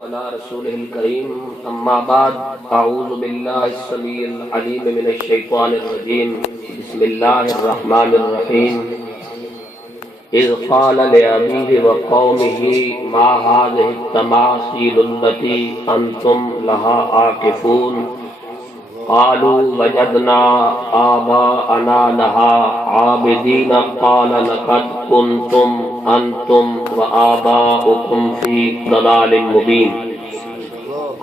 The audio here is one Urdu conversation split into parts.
على رسوله الكريم أما بعد أعوذ بالله السميع العليم من الشيطان الرجيم بسم الله الرحمن الرحيم إذ قال لأبيه وقومه ما هذه التماثيل التي أنتم لها عاكفون قالوا وجدنا آباءنا لها عابدين قال لقد كنتم أنتم وآباؤكم في ضلال مبين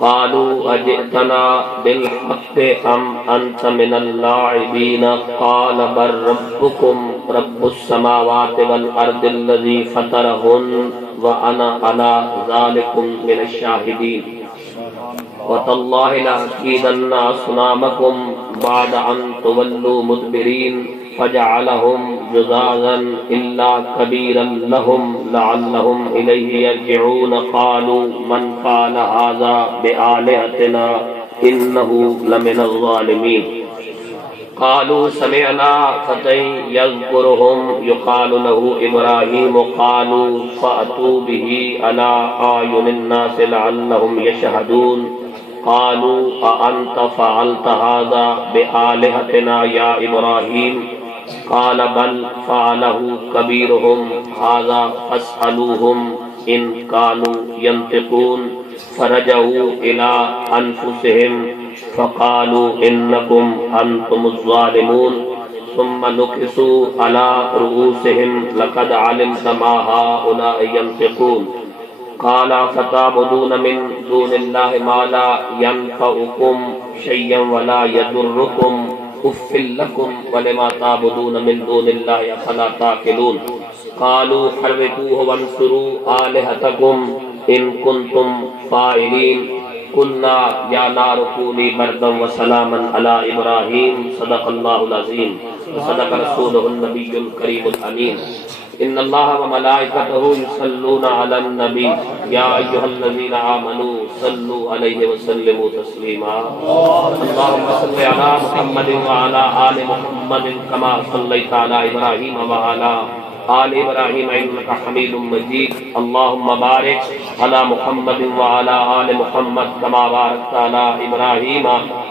قالوا أجئتنا بالحق أم أنت من اللاعبين قال بل ربكم رب السماوات والأرض الذي فطرهن وأنا على ذلكم من الشاهدين وتالله لأكيدن أصنامكم بعد أن تولوا مدبرين فجعلهم جذاذا إلا كبيرا لهم لعلهم إليه يرجعون قالوا من فعل هذا بآلهتنا إنه لمن الظالمين قالوا سمعنا فتى يذكرهم يقال له إبراهيم قالوا فأتوا به على أعين الناس لعلهم يشهدون قالوا أأنت فعلت هذا بآلهتنا يا إبراهيم قال بل فعله كبيرهم هذا فاسألوهم إن كانوا ينطقون فرجعوا إلى أنفسهم فقالوا إنكم أنتم الظالمون ثم نكسوا على رؤوسهم لقد علمت ما هؤلاء ينطقون قال فتعبدون من دون الله ما لا ينفعكم شيئا ولا يضركم أف لكم ولما تعبدون من دون الله أفلا تعقلون قالوا حرقوه وانصروا آلهتكم إن كنتم فاعلين قلنا يا نار كوني بردا وسلاما على إبراهيم صدق الله العظيم وصدق رسوله النبي الكريم الأمين إن الله وملائكته يصلون على النبي يا أيها الذين آمنوا صلوا عليه وسلموا تسليما اللهم صل على محمد وعلى آل محمد كما صليت على إبراهيم وعلى آل إبراهيم إنك حميد مجيد اللهم بارك على محمد وعلى آل محمد كما باركت على إبراهيم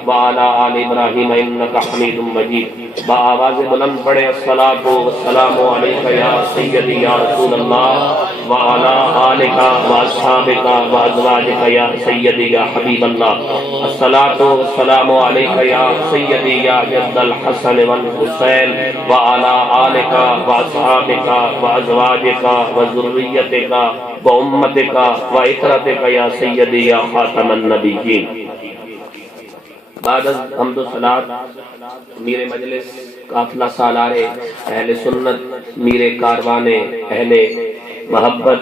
وعلى آل إبراهيم إنك حميد مجيد بآواز بلند پڑھے الصلاۃ والسلام علیک یا سیدی یا رسول اللہ وعلى آلک واصحابک وازواجک یا سیدی یا حبیب اللہ الصلاۃ والسلام علیک یا سیدی یا جد الحسن والحسین وعلى آلک واصحابک وازواجک وذریتک وامتک وعترتک یا سیدی یا خاتم النبیین بعد از حمد و صلات میر مجلس قافلہ سالار اہل سنت میر کاروان اہل محبت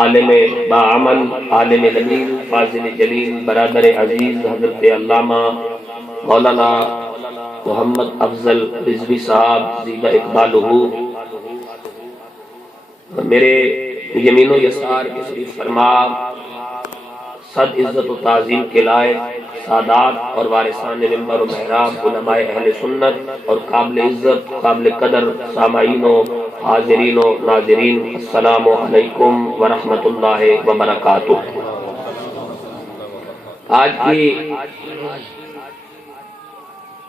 عالم باعمل عالم نبیل فاضل جلیل برادر عزیز حضرت علامہ مولانا محمد افضل رضوی صاحب زیدہ اقبالہ میرے یمین و یسار کے شریف فرما صد عزت و تعظیم کے لائق سادات اور وارثان منبر و محراب علماء اہل سنت اور قابل عزت قابل قدر سامعین و حاضرین و ناظرین السلام علیکم ورحمۃ اللہ وبرکاتہ۔ آج کی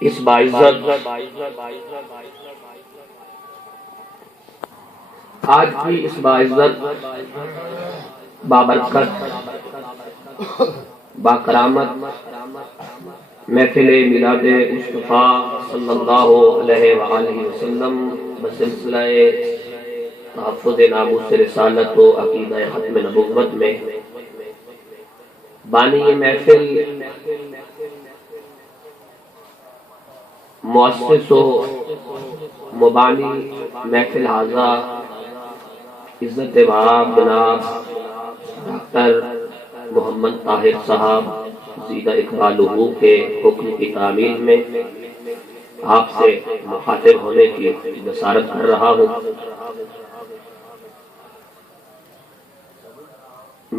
اس باعزت بابرکت باکرامت محفل میلاد مصطفیٰ صلی اللہ علیہ وآلہ وسلم بسلسلہ تحفظ ناموس رسالت و عقیدہ ختم نبوت میں بانی محفل مؤسس و مبانی محفل حاضہ عزت وہاب جناب ڈاکٹر محمد طاہر صاحب زیدہ اقبالہ کے حکم کی تعمیل میں آپ سے مخاطب ہونے کی بشارت کر رہا ہوں۔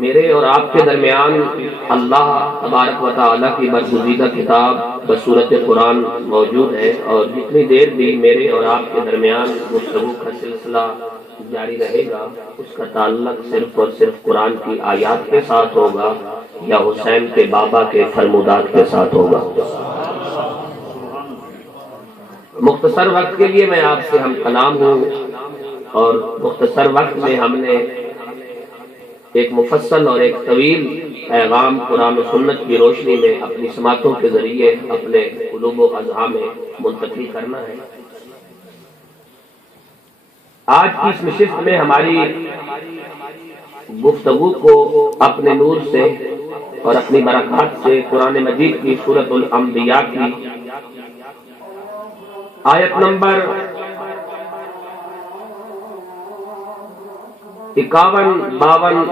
میرے اور آپ کے درمیان اللہ تبارک و تعالیٰ کی برگزیدہ کتاب بصورت قرآن موجود ہے، اور جتنی دیر بھی میرے اور آپ کے درمیان گفتگو کا سلسلہ جاری رہے گا اس کا تعلق صرف اور صرف قرآن کی آیات کے ساتھ ہوگا یا حسین کے بابا کے فرمودات کے ساتھ ہوگا؟ مختصر وقت کے لیے میں آپ سے ہم کلام ہوں، اور مختصر وقت میں ہم نے ایک مفصل اور ایک طویل پیغام قرآن و سنت کی روشنی میں اپنی سماعتوں کے ذریعے اپنے قلوب و اذہان میں منتقل کرنا ہے۔ آج کی اس نشست میں ہماری گفتگو کو اپنے نور سے اور اپنی برکات سے قرآن مجید کی سورۃ الانبیاء کی آیت نمبر 51، 52،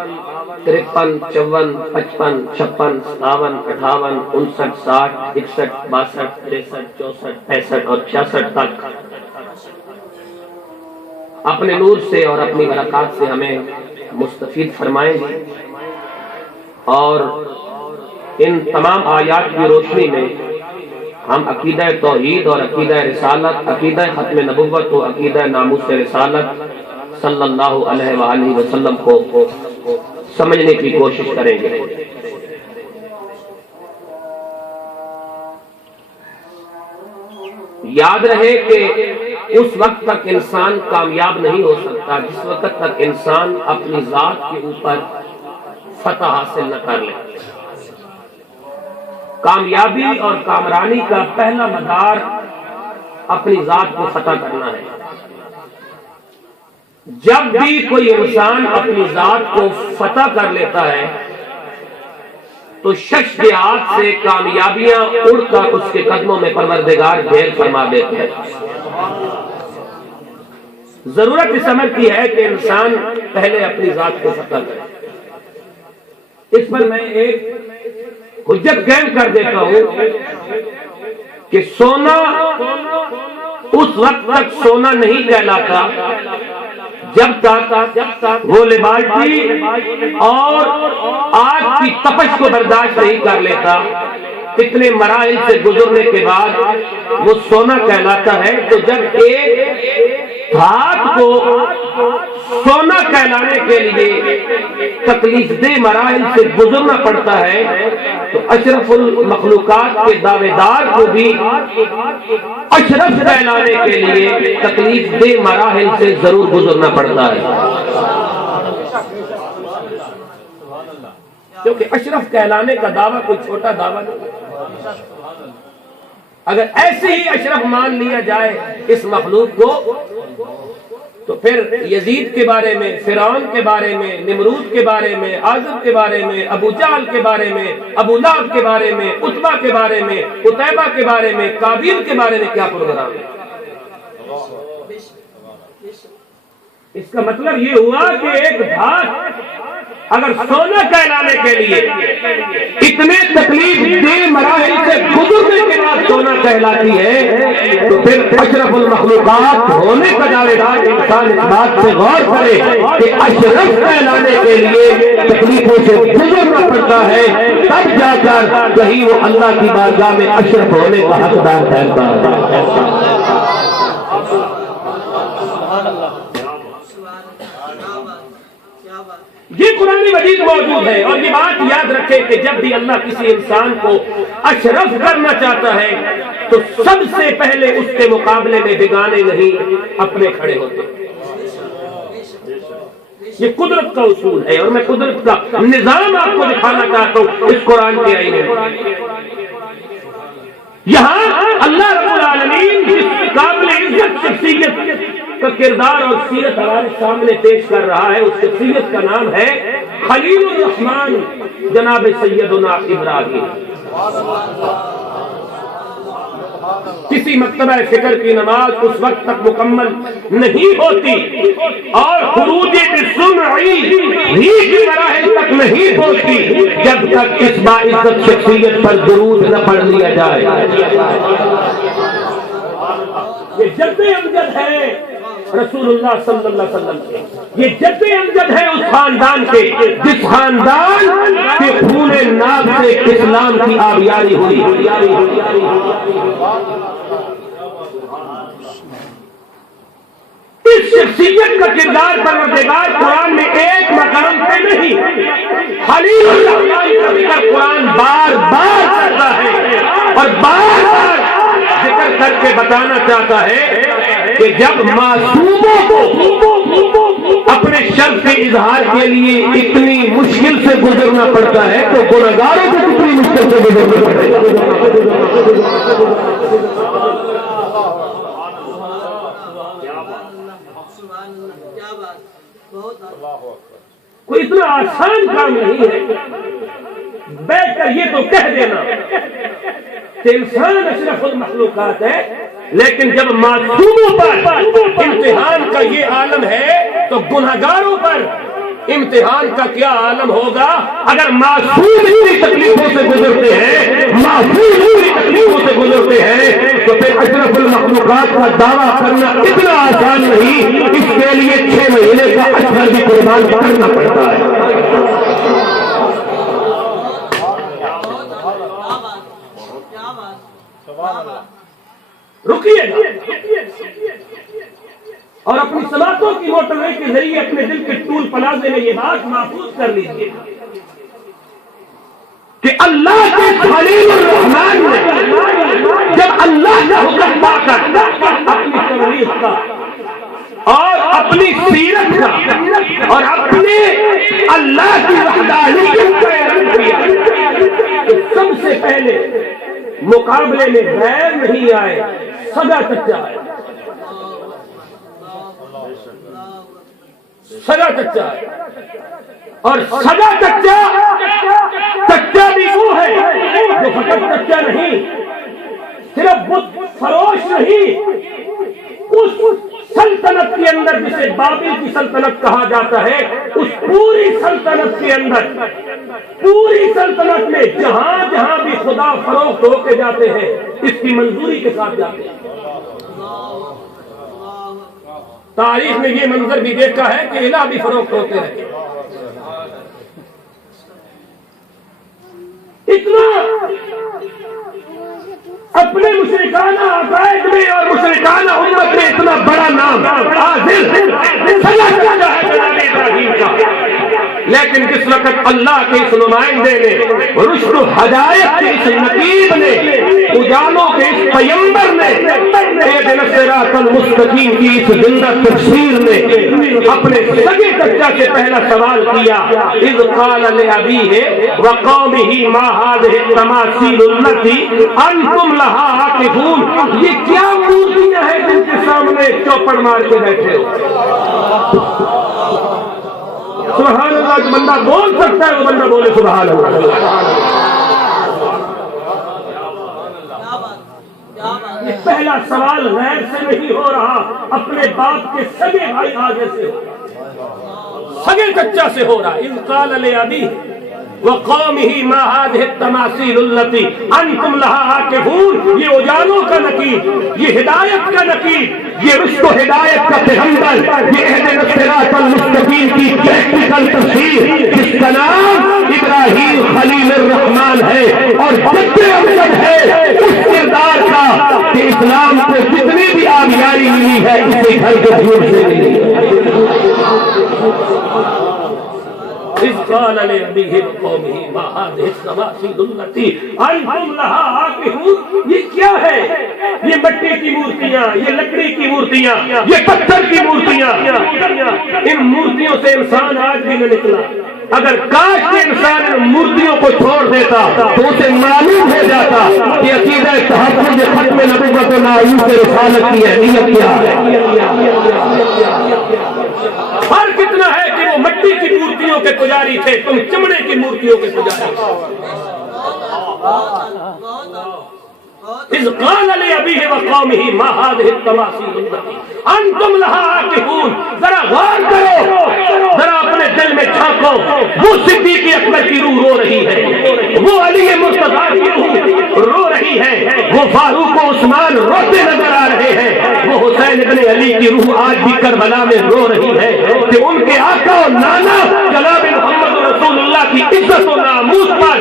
53، 54، 55، 56، 57، 58، 59، 60، 61، 62، 63، 64، 65 اور 66 تک اپنے نور سے اور اپنی برکات سے ہمیں مستفید فرمائیں گے، اور ان تمام آیات کی روشنی میں ہم عقیدہ توحید اور عقیدہ رسالت، عقیدہ ختم نبوت و عقیدہ ناموس رسالت صلی اللہ علیہ وآلہ وسلم کو سمجھنے کی کوشش کریں گے۔ یاد رہے کہ اس وقت تک انسان کامیاب نہیں ہو سکتا جس وقت تک انسان اپنی ذات کے اوپر فتح حاصل نہ کر لے۔ کامیابی اور کامرانی کا پہلا مدار اپنی ذات کو فتح کرنا ہے۔ جب بھی کوئی انسان اپنی ذات کو فتح کر لیتا ہے تو شخص کے ہاتھ سے کامیابیاں اڑ کر اس کے قدموں میں پروردگار ڈھیر فرما دیتے ہیں۔ ضرورت اس امر کی ہے کہ انسان پہلے اپنی ذات کو فتح کرے۔ اس پر میں ایک حجت قائم کر دیتا ہوں کہ سونا اس وقت تک سونا نہیں کہلاتا جب تک وہ لیبارٹری اور آگ کی تپش کو برداشت نہیں کر لیتا۔ کتنے مراحل سے گزرنے کے بعد وہ سونا کہلاتا ہے۔ تو جب ایک ہاتھ کو سونا کہلانے کے لیے تکلیف دہ مراحل سے گزرنا پڑتا ہے تو اشرف المخلوقات کے دعوے دار کو بھی اشرف کہلانے کے لیے تکلیف دہ مراحل سے ضرور گزرنا پڑتا ہے، کیونکہ اشرف کہلانے کا دعویٰ کوئی چھوٹا دعویٰ نہیں۔ اگر ایسے ہی اشرف مان لیا جائے اس مخلوق کو تو پھر یزید کے بارے میں، فرعون کے بارے میں، نمرود کے بارے میں، آزم کے بارے میں، ابو جہل کے بارے میں، ابو لہب کے بارے میں، عتبہ کے بارے میں، قتیبہ کے بارے میں، قابیل کے بارے میں کیا پروگرام ہے؟ اس کا مطلب یہ ہوا کہ ایک دھات اگر سونا کہلانے کے لیے اتنے تکلیف دہ مراحل سے گزرنے کے بعد سونا کہلاتی ہے تو پھر اشرف المخلوقات ہونے کا دعوے دار انسان اس بات سے غور کرے کہ اشرف کہلانے کے لیے تکلیفوں سے گزرنا پڑتا ہے، تب جا کر کہیں وہ اللہ کی بارگاہ میں اشرف ہونے کا حقدار ٹھہرتا ہے۔ یہ قرآن مجید موجود ہے، اور یہ بات یاد رکھے کہ جب بھی اللہ کسی انسان کو اشرف کرنا چاہتا ہے تو سب سے پہلے اس کے مقابلے میں بیگانے نہیں اپنے کھڑے ہوتے۔ یہ قدرت کا اصول ہے، اور میں قدرت کا نظام آپ کو دکھانا چاہتا ہوں اس قرآن کے آئینے میں۔ یہاں اللہ رب العالمین جس قابل عزت شخصیت کا کردار اور سیرت ہمارے سامنے پیش کر رہا ہے، اس شخصیت کا نام ہے خلیل الرحمن جناب سیدنا ابراہیم۔ کسی مکتبہ فکر کی نماز اس وقت تک مکمل نہیں ہوتی اور خروج سمعی ہی کی مراحل تک نہیں پہنچتی جب تک اس باعزت شخصیت پر درود نہ پڑھ لیا جائے۔ یہ جد امجد ہے رسول اللہ صلی اللہ علیہ وسلم کے، یہ جد امجد ہے اس خاندان کے جس خاندان کے خون ناب سے اسلام کی آبیاری ہوئی۔ اس شخصیت کا کردار پروردگار قرآن میں ایک مقام پہ نہیں، خلیل الرحمن کا ذکر قرآن بار بار کرتا ہے اور بار بار ذکر کر کے بتانا چاہتا ہے کہ جب معصوموں کو اپنے شر کے اظہار کے لیے اتنی مشکل سے گزرنا پڑتا ہے تو گنہگاروں کو کتنی مشکل سے گزرنا پڑے گا۔ کوئی اتنا آسان کام نہیں ہے بیٹھ کر یہ تو کہہ دینا کہ انسان اشرف المخلوقات ہے، لیکن جب معصوموں پر امتحان کا یہ عالم ہے تو گنہگاروں پر امتحان کا کیا عالم ہوگا۔ اگر معصوم اتنی تکلیفوں سے گزرتے ہیں، معصوم اتنی تکلیفوں سے گزرتے ہیں تو پھر اشرف المخلوقات کا دعویٰ کرنا اتنا آسان نہیں، اس کے لیے 6 مہینے کا اجر بھی قربان کرنا پڑتا ہے۔ رکیے اور اپنی سماعتوں کی موٹر وے کے ذریعے اپنے دل کے ٹول پلازے میں یہ بات محفوظ کر لیجیے کہ اللہ کے خلیل الرحمن نے جب اللہ کا حکم پا کر اپنی ترویج کا اور اپنی سیرت کا اور اپنے اللہ کی وحدانیت کا اعلان کیا تو سب سے پہلے مقابلے میں غیر نہیں آئے، سگا چچا آئے، سگا چچا آئے۔ اور سگا چچا بھی وہ ہے جو فقط چچا نہیں، صرف بت فروش نہیں، اس سلطنت کے اندر جسے بابل کی سلطنت کہا جاتا ہے، اس پوری سلطنت کے اندر، پوری سلطنت میں جہاں جہاں بھی خدا فروخت ہو کے جاتے ہیں اس کی منظوری کے ساتھ جاتے ہیں۔ تاریخ میں یہ منظر بھی دیکھا ہے کہ الہ بھی فروخت ہوتے ہیں۔ اتنا اپنے مشرکانہ عقائد میں اور مشرکانہ امت میں اتنا بڑا نام حاضر ابراہیم کا، لیکن جس وقت اللہ کے اس نمائندے نے، رشد و ہدایت کے اس نقیب نے، اجالوں کے اس پیمبر نے، اہدنا الصراط المستقیم کی اس زندہ تفسیر نے اپنے سگے چچا سے پہلا سوال کیا، اذ قال لأبیہ وقومہ ما هذه التماثیل التي انتم لها عاکفون، یہ کیا مورتیاں ہیں جن کے سامنے چوپڑ مار کے بیٹھے ہو۔ سبحان اللہ، جو بندہ بول سکتا ہے وہ بندہ بولے سبحان اللہ۔ یہ پہلا سوال غیر سے نہیں ہو رہا، اپنے باپ کے سگے بھائی آگے سے ہو رہا، سگے چچا سے ہو رہا۔ اذ قال لأبیہ وقومہ ما هذه التماثیل التي انتم لها عاکفون، یہ اجالوں کا نقیب، یہ ہدایت کا نقیب، یہ رشد و ہدایت کا پیغمبر، یہ اہدنا الصراط المستقیم کی پریکٹیکل تفسیر جس کا نام ابراہیم خلیل الرحمن ہے اور جد امجد ہے اس کردار کا کہ اسلام کو جتنی بھی آبیاری ملی ہے اسے گھر کے جھوٹ سے ملی ہے۔ اذ قال لأبیہ وقومہ ما هذه التماثیل التي انتم لها عاکفون، یہ کیا ہے؟ یہ مٹی کی مورتیاں، یہ لکڑی کی مورتیاں، یہ پتھر کی مورتیاں، ان مورتیوں سے انسان آج بھی نہ نکلا۔ اگر کاش کے انسان ان مورتیوں کو چھوڑ دیتا تو اسے معلوم ہو جاتا کہ عقیدہ تحفظ ختم نبوت و نعوت رسالت کی اہمیت کیا ہے۔ فرق اتنا ہے کہ وہ مٹی کی مورتیوں کے پجاری تھے، تم چمڑے کی مورتیوں کے پجاری۔ اذ قال لأبیہ وقومہ ما هذه التماثیل التي انتم لها عاکفون، ذرا غور کرو، ذرا اپنے دل میں جھانکو، وہ صدیق اکبر کی روح رو رہی ہے، وہ علی مرتضیٰ کی روح رو رہی ہے، وہ فاروق و عثمان روتے نظر آ رہے ہیں، وہ حسین ابن علی کی روح آج بھی کربلا میں رو رہی ہے کہ ان کے آقا و نانا جناب محمد رسول اللہ کی عزت و ناموس پر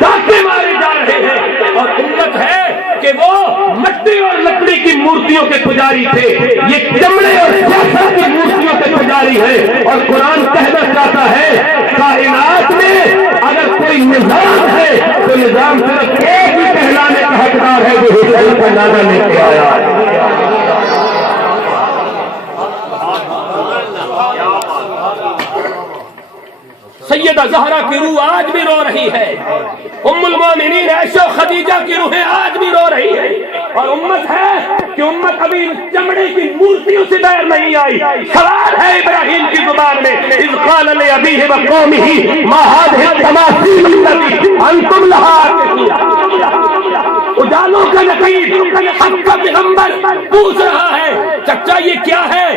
ڈاکے مارے جا رہے ہیں، اور امت ہے کہ وہ مٹی اور لکڑی کی مورتیوں کے پجاری تھے، یہ چمڑے اور سیاست کی مورتیوں کے پجاری ہیں. اور قرآن کہنا چاہتا ہے کائنات میں اگر کوئی نظام ہے تو نظام صرف ایک ہی کہلانے کا حقدار ہے جو حسین کا نانا لے کے آیا ہے. سیدہ زہرا کی روح آج بھی رو رہی ہے، ام المومنین عائشہ خدیجہ کی روحیں آج بھی رو رہی ہے. اور امت ہے کہ امت ابھی چمڑے کی مورتیوں سے باہر نہیں آئی. سوال ہے ابراہیم کی زبان میں، اذ قال لأبیہ وقومہ ما هذه التماثیل التي انتم لها عاکفون. اجالوں کا نقیب حق کا پیغمبر پوچھ رہا ہے چچا یہ کیا ہے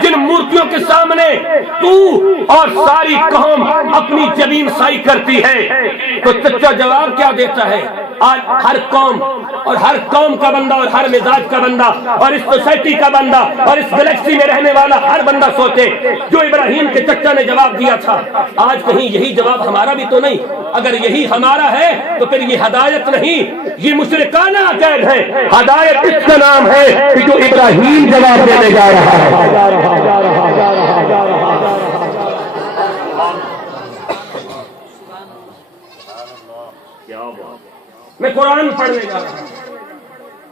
جن مورتیوں کے سامنے تو اور ساری قوم اپنی جبین سائی کرتی ہے؟ تو چچا جواب کیا دیتا ہے؟ آج ہر قوم اور ہر قوم کا بندہ اور ہر مزاج کا بندہ اور اس سوسائٹی کا بندہ اور اس گلیکسی میں رہنے والا ہر بندہ سوچے جو ابراہیم کے چچا نے جواب دیا تھا آج کہیں یہی جواب ہمارا بھی تو نہیں؟ اگر یہی ہمارا ہے تو پھر یہ ہدایت نہیں، یہ مشرکانہ عقائد ہے. ہدایت اس کا نام ہے کہ جو ابراہیم جواب دینے جا رہا ہے. میں قرآن پڑھنے جا رہا ہوں،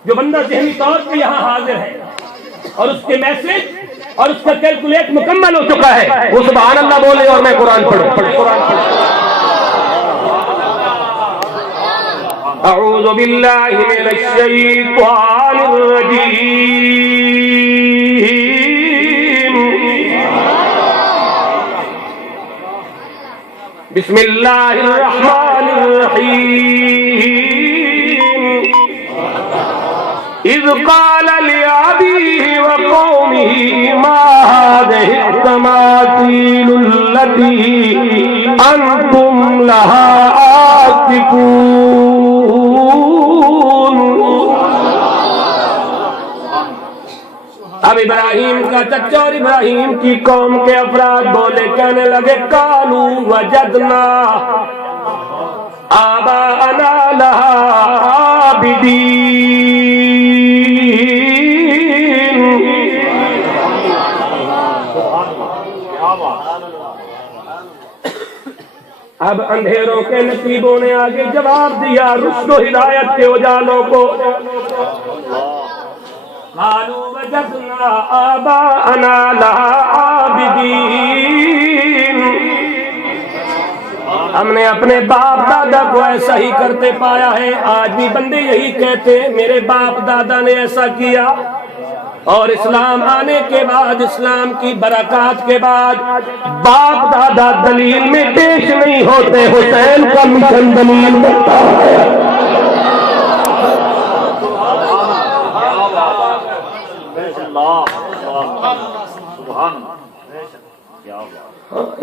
جو بندہ ذہنی طور پہ یہاں حاضر ہے اور اس کے میسج اور اس کا کیلکولیٹ مکمل ہو چکا ہے وہ سبحان اللہ بولے اور میں قرآن پڑھوں. اعوذ باللہ من الشیطان الرجیم، بسم اللہ الرحمن الرحیم. اذ قال لأبيه وقومه ما هذه التماثيل التي أنتم لها عاكفون. اب ابراہیم کا چچا اور ابراہیم کی قوم کے افراد بولے کہنے لگے قالوا وجدنا آباءنا لها عابدین. اب اندھیروں کے نقیبوں نے آگے جواب دیا رشد و ہدایت کے اجالوں کو. قالوا وجدنا آباءنا لها عابدین، ہم نے اپنے باپ دادا کو ایسا ہی کرتے پایا ہے. آج بھی بندے یہی کہتے ہیں میرے باپ دادا نے ایسا کیا. اور اسلام آنے کے بعد، اسلام کی برکات کے بعد باپ دادا دلیل میں پیش نہیں ہوتے، حسین کا مشن دلیل بنتا ہے.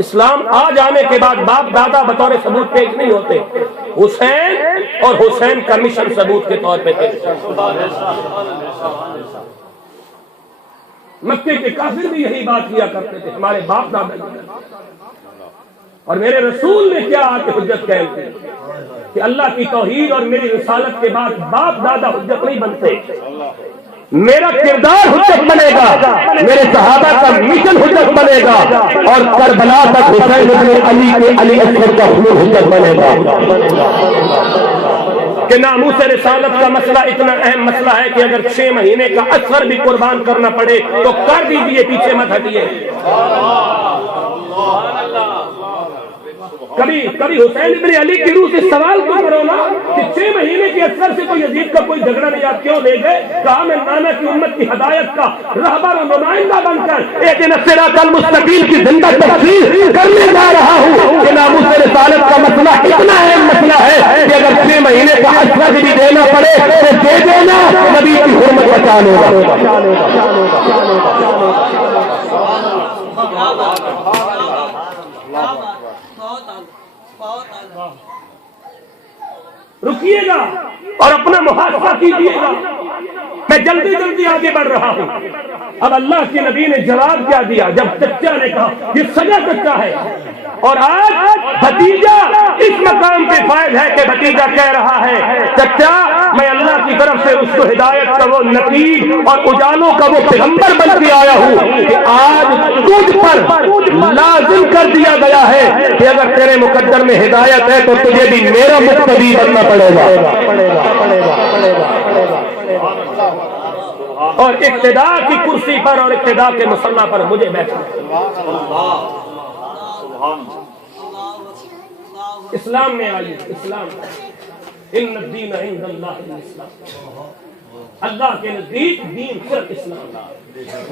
اسلام آ جانے کے بعد باپ دادا بطور ثبوت پیش نہیں ہوتے، حسین اور حسین کا مشن ثبوت کے طور پہ پیش. مکے کے کافر بھی یہی بات کیا کرتے تھے ہمارے باپ دادا. اور میرے رسول نے کیا آ کے حجت قائم کی کہ اللہ کی توحید اور میری رسالت کے بعد باپ دادا حجت نہیں بنتے، میرا کردار حجت بنے گا، میرے صحابہ کا مشن حجت بنے گا، اور کربلا تک حسین ابن علی کے علی اکبر کا خون حجت بنے گا. کہ ناموس رسالت کا مسئلہ اتنا اہم مسئلہ ہے کہ اگر 6 مہینے کا اثر بھی قربان کرنا پڑے تو کر دیجیے، پیچھے مت ہٹیے. کبھی حسین ابن علی کی روح سے سوال تو کرو نا کہ 6 مہینے کے اثر سے کوئی یزید کا کوئی جھگڑا نہیں، آپ کیوں لے گئے؟ کہا میں نانا کی امت کی ہدایت کا رہبر و نمائندہ بن کر ایک صراط المستقیم کی زندہ تفسیر کرنے جا رہا ہوں. کہ ناموس رسالت کا مسئلہ اتنا اہم مسئلہ ہے کہ اگر 6 مہینے کا اثر بھی دینا پڑے تو دے دینا، نبی کی حرمت بچانے رکیے گا اور اپنا محاسبہ کیجیے گا میں جلدی جلدی آگے بڑھ رہا ہوں. اب اللہ کے نبی نے جواب کیا دیا جب چچا نے کہا یہ سگا چچا ہے. اور آج بھتیجا اس مقام پہ فائز ہے کہ بھتیجا کہہ رہا ہے چچا میں اللہ کی طرف سے اس کو ہدایت کا وہ نقیب اور اجالوں کا وہ پیغمبر بن کے آیا ہوں کہ آج تجھ پر لازم کر دیا گیا ہے کہ اگر تیرے مقدر میں ہدایت ہے تو تجھے بھی میرا مقتدی بننا پڑے گا. اور اقتدا کی کرسی پر اور اقتدا کے مصلی پر مجھے بیٹھنا. اسلام میں آئیے. اسلام ان الدین عند اللہ الاسلام. اللہ کے نزدیک دین صرف اسلام.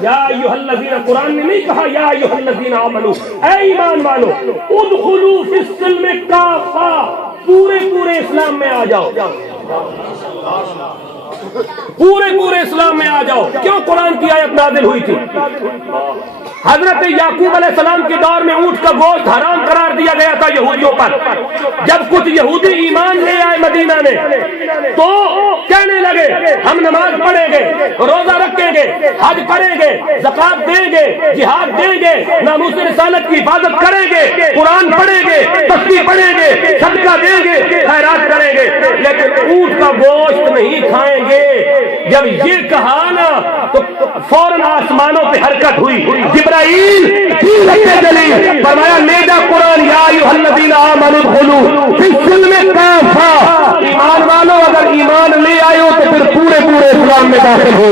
یا ایھا الذین، قرآن نے نہیں کہا یا ایھا الذین آمنو، اے ایمان والو ادخلوا فی السلم کافہ، پورے اسلام میں آ جاؤ. پورے اسلام میں آ جاؤ. کیوں قرآن کی آیت نازل ہوئی تھی؟ حضرت یعقوب علیہ السلام کے دور میں اونٹ کا گوشت حرام قرار دیا گیا تھا یہودیوں پر. جب کچھ یہودی ایمان لے آئے مدینہ میں تو کہنے لگے ہم نماز پڑھیں گے، روزہ رکھیں گے، حج کریں گے، زکات دیں گے، جہاد دیں گے، ناموس رسالت کی حفاظت کریں گے، قرآن پڑھیں گے، تسبیح پڑھیں گے، صدقہ دیں گے، خیرات کریں گے، لیکن اونٹ کا گوشت نہیں کھائیں گے. جب یہ کہا نا تو فوراً آسمانوں پہ حرکت ہوئی. جبرائیل فرمایا لے جا قرآن یا ایھا الذین آمنوا ادخلوا فی السلم کافہ. ایمان والو اگر ایمان لے آئے ہو تو پھر پورے اسلام میں داخل ہو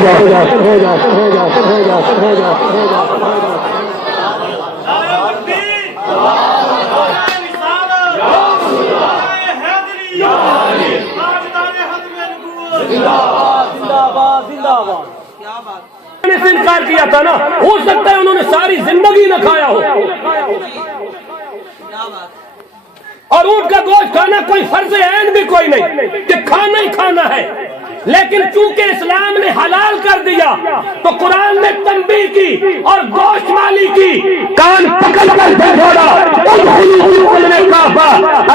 نے سے انکار کیا تھا نا، ہو سکتا ہے انہوں نے ساری زندگی نہ کھایا ہو. اور اونٹ کا گوشت کھانا کوئی فرض عین بھی کوئی نہیں کہ کھانا ہی کھانا ہے، لیکن چونکہ اسلام نے حلال کر دیا تو قرآن نے تنبیہ کی اور گوشت مالی کی. کان پکڑ کر چھوڑا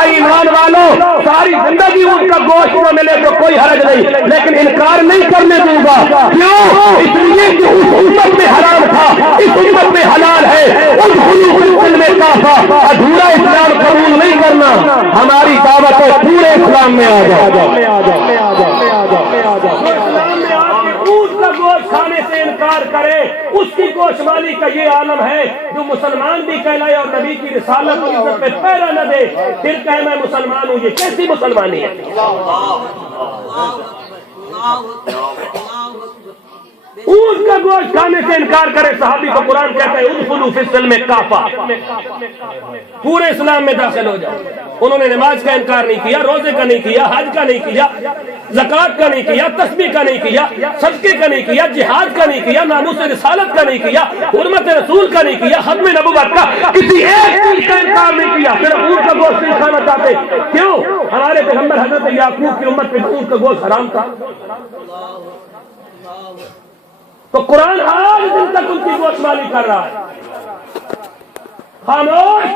ایمان والو ساری زندگی ان کا گوشت نہ ملے تو کوئی حرج نہیں، لیکن انکار نہیں کرنے دوں گا. کیوں؟ اس لیے کہ اس امت میں حرام تھا، اس امت میں حلال ہے. ادھورا اسلام قبول نہیں کرنا. ہماری دعوت ہے پورے اسلام میں آ جاؤ. اونٹ کا گوشت کھانے سے انکار کرے اس کی گوشت مالی کا یہ عالم ہے جو مسلمان بھی کہلائے اور نبی کی رسالت اور عزت پہ پیرا نہ دے پھر کہے میں مسلمان ہوں. یہ کیسی مسلمانی ہے؟ اونٹ کا گوشت کھانے سے انکار کرے صحابی کو قرآن کہتا ہے ادخلوا فی السلم کافہ، پورے اسلام میں داخل ہو جاؤ. انہوں نے نماز کا انکار نہیں کیا، روزے کا نہیں کیا، حج کا نہیں کیا، زکات کا نہیں کیا، تسبیح کا نہیں کیا، صدقے کا نہیں کیا، جہاد کا نہیں کیا، ناموس رسالت کا نہیں کیا، حرمت رسول کا نہیں کیا، ختم نبوت کا کسی ایک چیز کا انکار نہیں کیا. پھر اونٹ کا گوشت نہیں کھانا چاہتے. کیوں؟ ہمارے پیغمبر حضرت یعقوب کی امت پہ اونٹ کا گوشت حرام تھا. تو قرآن آج دن تک ان کی گوشت مالی کر رہا ہے. خاموش.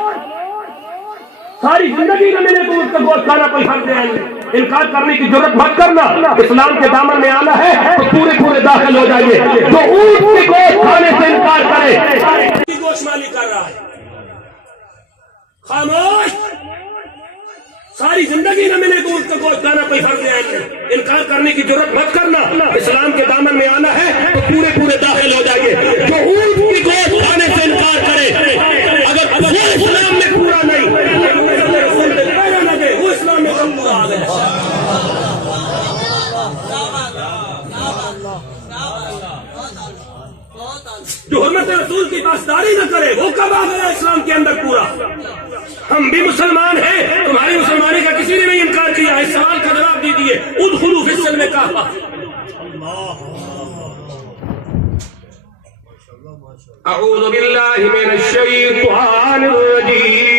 ساری زندگی میں میرے کو اس کا گوشت کھانا کوئی حق نہیں. انکار کرنے کی ضرورت مت کرنا. اسلام کے دامن میں آنا ہے تو پورے داخل ہو جائیے. جو اونٹ کی گوشت کھانے سے انکار کرے گوشت مالی کر رہا ہے. خاموش. ساری زندگی نہ ملے تو اس کا گوشت کھانا کوئی فرض نہیں. انکار کرنے کی ضرورت مت کرنا. اسلام کے دامن میں آنا ہے تو پورے داخل ہو جائیے. جو اونٹ کی گوشت کھانے سے انکار کرے اگر وہ اسلام میں پورا نہیں لگے وہ اسلام میں کم پورا آ گیا. جو حرمت رسول کی پاسداری نہ کرے وہ کب آ گیا اسلام کے اندر پورا. ہم بھی مسلمان ہیں، تمہاری مسلمانی کا کسی نے نہیں انکار کیا. اس سوال کا جواب دیجیے. ادخلوا فی السلم کافہ. اعوذ باللہ من الشیطان الرجیم.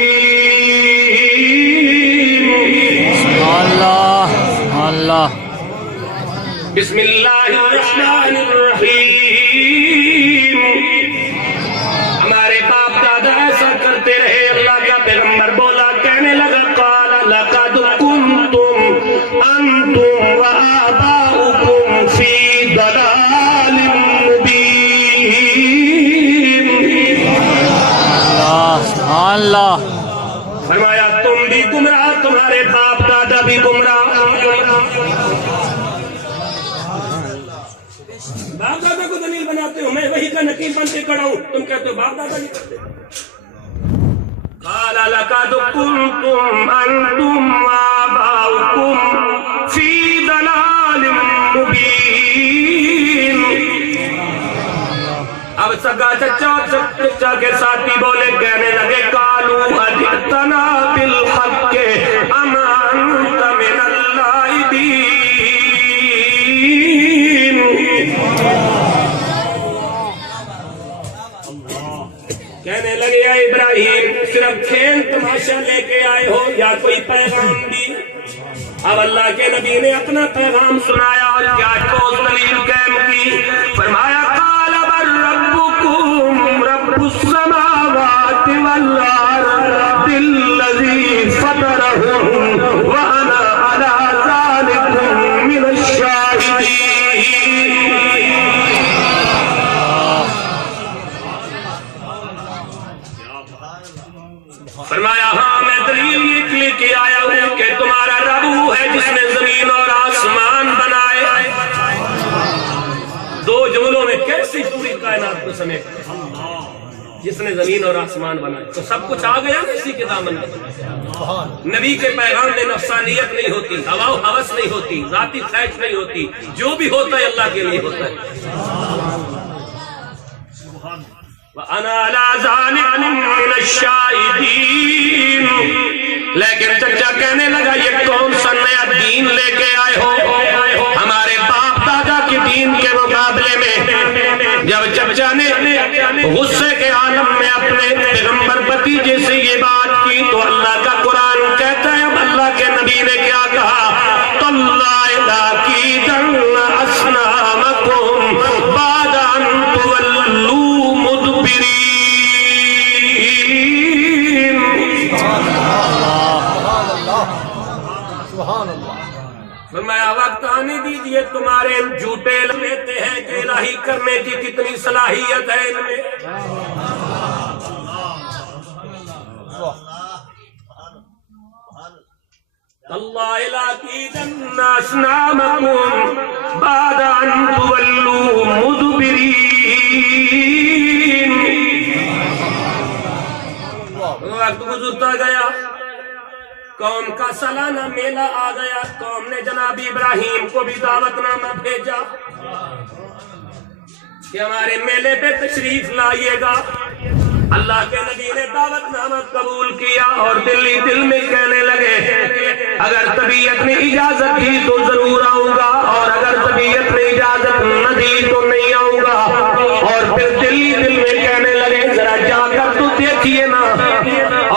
اللہ بسم اللہ الرحمن الرحیم. ہمارے باپ دادا ایسا کرتے رہے. اللہ کا پیغمبر بولا کہنے لگا قال لقد کنتم انتم وآباؤکم فی ضلال اللہ. فرمایا تم بھی گمراہ، تمہارے باپ دادا بھی گمراہ. باپ دادا کو دلیل بناتے ہو، میں وہی کا نکیل بن کے کھڑا ہوں، تم کہتے ہو باپ دادا نہیں کرتے. قال لقد كنتم انتم وآباؤكم في ضلال مبين. اب سگا چچا کے ساتھی بولے، کہنے لگے قالوا اجئتنا بالحق ام انت من اللاعبین. کہنے لگے اے ابراہیم صرف کھیل تماشا لے کے آئے ہو یا کوئی پیغام بھی؟ اب اللہ کے نبی نے اپنا پیغام سنایا اور کیا ٹھوس دلیل قائم کی. فرمایا قال بل ربکم رب السماوات والارض الذی فطرهم وانا علی ذلکم من الشاہدین. فرمایا ہاں میں دلیل یہ لے کے آیا ہوں کہ تمہارا رب وہ ہے جس نے زمین اور آسمان بنائے. دو جملوں میں کیسی پوری کائنات کو سمیٹ، جس نے زمین اور آسمان بنائے. تو سب کچھ آ گیا اسی کے دامن میں. نبی کے پیغام میں نفسانیت نہیں ہوتی، ہوا و ہوس نہیں ہوتی، ذاتی خواہش نہیں ہوتی. جو بھی ہوتا ہے اللہ کے لیے ہوتا ہے. وَأَنَا عَلَىٰ ذَلِكَ مِنَ الشَّاهِدِينَ. لیکن چچا کہنے لگا یہ کون سا نیا دین لے کے آئے ہو؟ ہمارے باپ دادا کے دین کے مقابلے میں. جب چچا نے غصے کے عالم میں اپنے پیغمبر بھتیجے سے یہ بات کی تو اللہ کا قرآن کہتا ہے، اب اللہ کے نبی نے کیا کہا؟ تَاللَّهِ لَأَكِيدَنَّ أَصْنَامَكُمْ بَعْدَ أَن تُوَلُّوا مُدْبِرِينَ. فرمایا وقت آنے دیجئے، تمہارے جھوٹے لیتے ہیں کہ الہی کرنے کی کتنی صلاحیت ہے ان میں. اللہ لَأَكِيدَنَّ أَصْنَامَكُمْ بَعْدَ أَن تُوَلُّوا مُدْبِرِينَ. وقت گزرتا گیا، قوم کا سالانہ میلہ آ گیا. قوم نے جناب ابراہیم کو بھی دعوت نامہ بھیجا کہ ہمارے میلے پہ تشریف لائیے گا. اللہ کے نبی نے دعوت نامہ قبول کیا اور دل میں کہنے لگے اگر طبیعت نے اجازت دی تو ضرور آؤں گا، اور اگر طبیعت نے اجازت نہ دی تو نہیں آؤں گا. اور پھر دل میں کہنے لگے ذرا جا کر تو دیکھیے نا،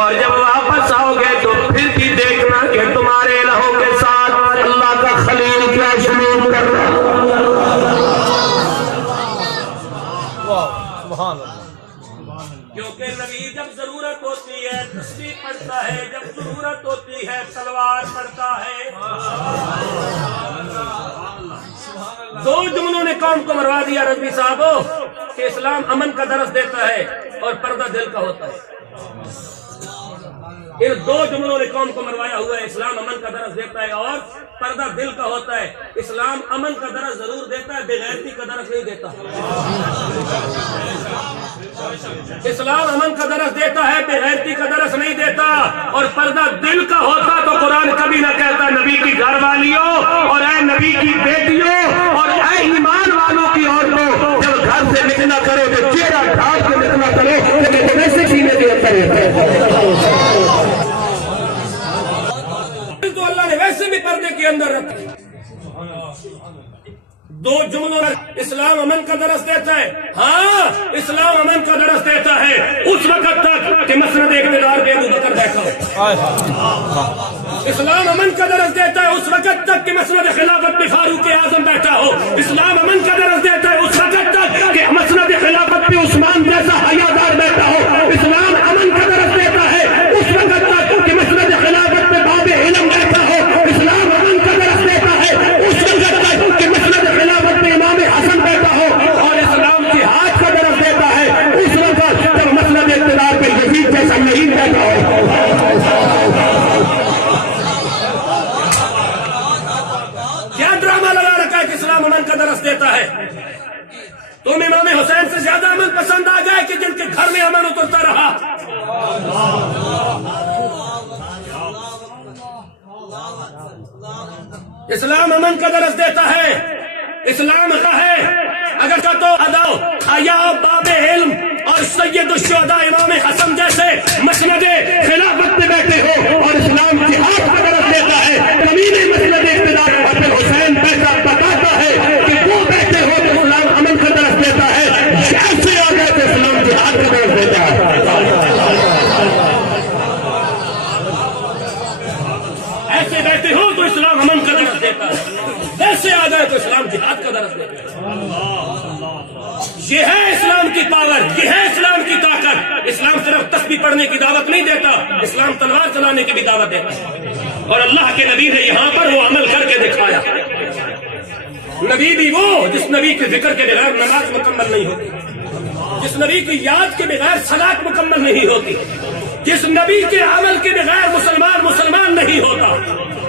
اور جب واپس آؤ گے تو پھر بھی دیکھنا کہ تمہارے الہوں کے ساتھ اللہ کا خلیل کیا سلوک کر رہا. کیونکہ نبی جب ضرورت ہوتی ہے تسبیح پڑھتا ہے، جب ضرورت ہوتی ہے تلوار پڑھتا ہے. دو جملوں نے قوم کو مروا دیا رضوی صاحب کہ اسلام امن کا درس دیتا ہے اور پردہ دل کا ہوتا ہے. ان دو جملوں نے قوم کو مروایا ہوا ہے. اسلام امن کا درس دیتا ہے اور پردہ دل کا ہوتا ہے. اسلام امن کا درس ضرور دیتا ہے، بے غیرتی کا درس نہیں دیتا. اسلام امن کا درس دیتا ہے، بے غیرتی کا درس نہیں دیتا. اور پردہ دل کا ہوتا تو قرآن کبھی نہ کہتا نبی کی گھر والیوں اور اے نبی کی بیٹیوں اور اے ایمان والوں کی عورتوں جب گھر سے نکلا کرو تو چہرہ ڈھانپ کے نکلا کرو، لیکن ویسے سینے کے اندر تو اللہ نے ویسے بھی پردے کے اندر رکھا. دو جملوں میں اسلام امن کا درس دیتا ہے. ہاں اسلام امن کا درس دیتا ہے اس وقت تک کہ مسند اقتدار پہ ابو بکر بیٹھا ہو. اسلام امن کا درس دیتا ہے اس وقت تک کہ مسند خلافت پہ فاروق اعظم بیٹھا ہو. اسلام امن کا درس دیتا ہے اس وقت تک کہ مسند خلافت پہ عثمان جیسا حیادار بیٹھا ہو. اسلام امن کا درس دیتا ہے اس وقت تک کہ مسند خلافت پہ باب علم بیٹھا ہو. اسلام امن کا درس دیتا ہے اس وقت تک کہ مسند خلافت پہ امام حسن بیٹھا ہو. اور اسلام جہاد کا درس دیتا ہے اس وقت جب مسند اقتدار پہ یزید جیسا نہیں بیٹھا زیادہ امن پسند آ جائے کہ جن کے گھر میں امن اترتا رہا. اسلام امن کا درس دیتا ہے. اسلام کا ہے اگر کا تو اداؤ حیا باب علم اور سید الشہداء امام حسن جیسے مسند خلافت میں بیٹھے ہو اور اسلام جہاد کا درس دیتا ہے. کبھی مسند اقتدار حسن حسین پیسہ بتاتا ہے کہ وہ بیٹھے ہو تو اسلام امن کا درس دیتا ہے. شہر سے آ گئے تو اسلام جہاد کا درس دیتا ہے. ایسے بیٹھے ہو تو اسلام امن کا درس دیتا ہے. ایسے آ گئے تو اسلام جہاد کا درس دیتا ہے. یہ ہے اسلام کی پاور, یہ ہے اسلام کی طاقت. اسلام صرف تسبیح پڑھنے کی دعوت نہیں دیتا, اسلام تلوار چلانے کی بھی دعوت دیتا ہے. اور اللہ کے نبی نے یہاں پر وہ عمل کر کے دکھایا. نبی بھی وہ جس نبی کے ذکر کے بغیر نماز مکمل نہیں ہوتی, جس نبی کی یاد کے بغیر صلاۃ مکمل نہیں ہوتی, جس نبی کے عمل کے بغیر مسلمان نہیں ہوتا,